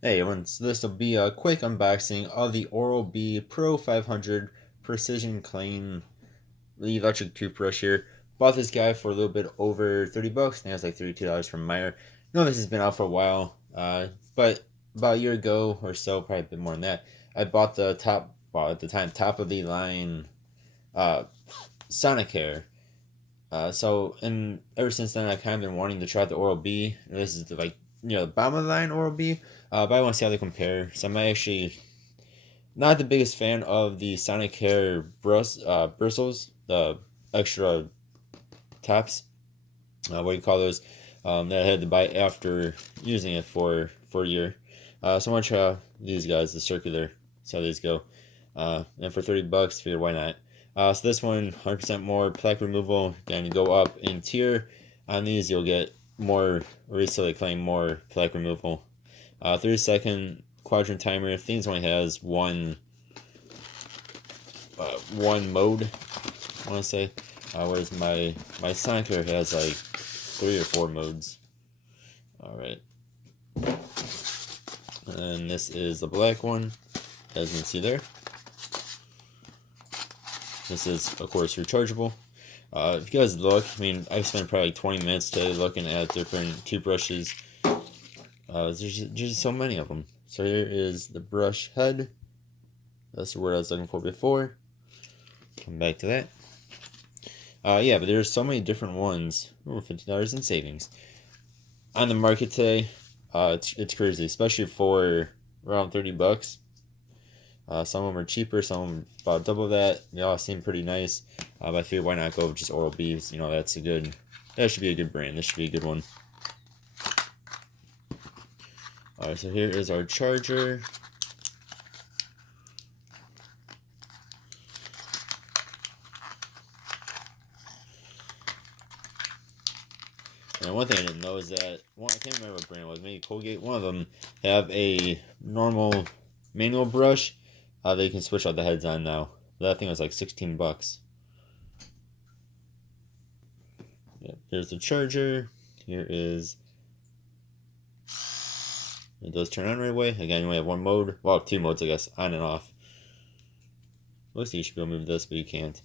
Hey everyone, so this will be a quick unboxing of the Oral-B Pro 500 Precision Clean electric toothbrush here. Bought this guy for a little bit over 30 bucks. I think it was like $32 from Meyer. No, this has been out for a while, but about a year ago or so, probably a bit more than that, I bought the well, at the time, top of the line uh, Sonicare. And ever since then, I've kind of been wanting to try the Oral-B. This is like, the bottom of the line Oral-B, but I want to see how they compare. So I'm actually not the biggest fan of the Sonicare bristles, the extra tops. What do you call those? That I had to buy after using it for a year. So I want to try these guys, the circular. See how these go. And for 30 bucks, figured why not. So this one, 100% more plaque removal. Again, you go up in tier. On these, you'll get more, or they claim more plaque removal. 30-second quadrant timer. Things only has one mode, I want to say. Whereas my Sonicare has like 3 or 4 modes. All right. And this is the black one, as you can see there. This is, of course, rechargeable. If you guys look, I mean, I've spent probably 20 minutes today looking at different toothbrushes. There's just so many of them. So here is the brush head. That's the word I was looking for before. Come back to that. Yeah, but there's so many different ones. Ooh, $50 in savings on the market today. It's crazy, especially for around 30 bucks. Some of them are cheaper, some of them about double that. They all seem pretty nice. But I figured why not go with just Oral-B's? You know, that should be a good brand. This should be a good one. Alright, so here is our charger. And one thing I didn't know is that, I can't remember what brand it was, maybe Colgate, one of them have a normal manual brush that you can switch out the heads on now. That thing was like 16 bucks. Yeah, there's the charger. Here is, it does turn on right away. Again, you only have one mode. Well, 2 modes, I guess, on and off. Looks like you should be able to move this, but you can't.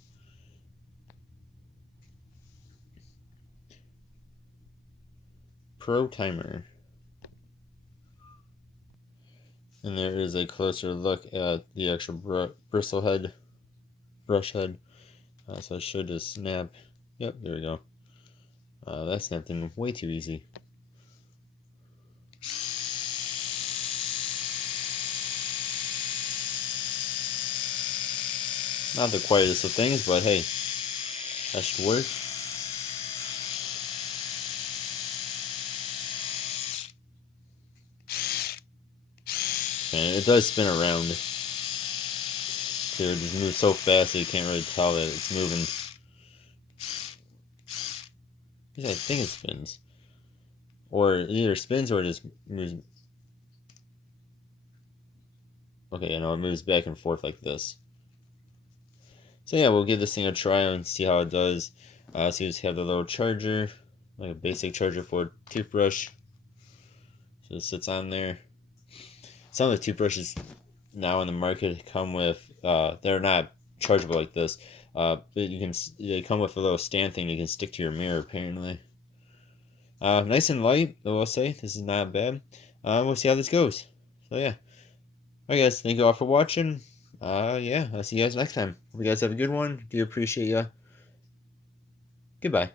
Pro timer. And there is a closer look at the actual bristle head, brush head. So I should just snap. Yep, there we go. That snapped in way too easy. Not the quietest of things, but hey, that should work. And it does spin around. So it just moves so fast that you can't really tell that it's moving. I think it spins. Or it either spins or it just moves. Okay, you know, it moves back and forth like this. So yeah, we'll give this thing a try and see how it does. So you just have the little charger, like a basic charger for a toothbrush. So it sits on there. Some of the toothbrushes now in the market come with, they're not chargeable like this, but they come with a little stand thing you can stick to your mirror apparently. Nice and light, I will say. This is not bad. We'll see how this goes. So yeah. Alright guys, thank you all for watching. Yeah, I'll see you guys next time. Hope you guys have a good one. Do appreciate ya. Goodbye.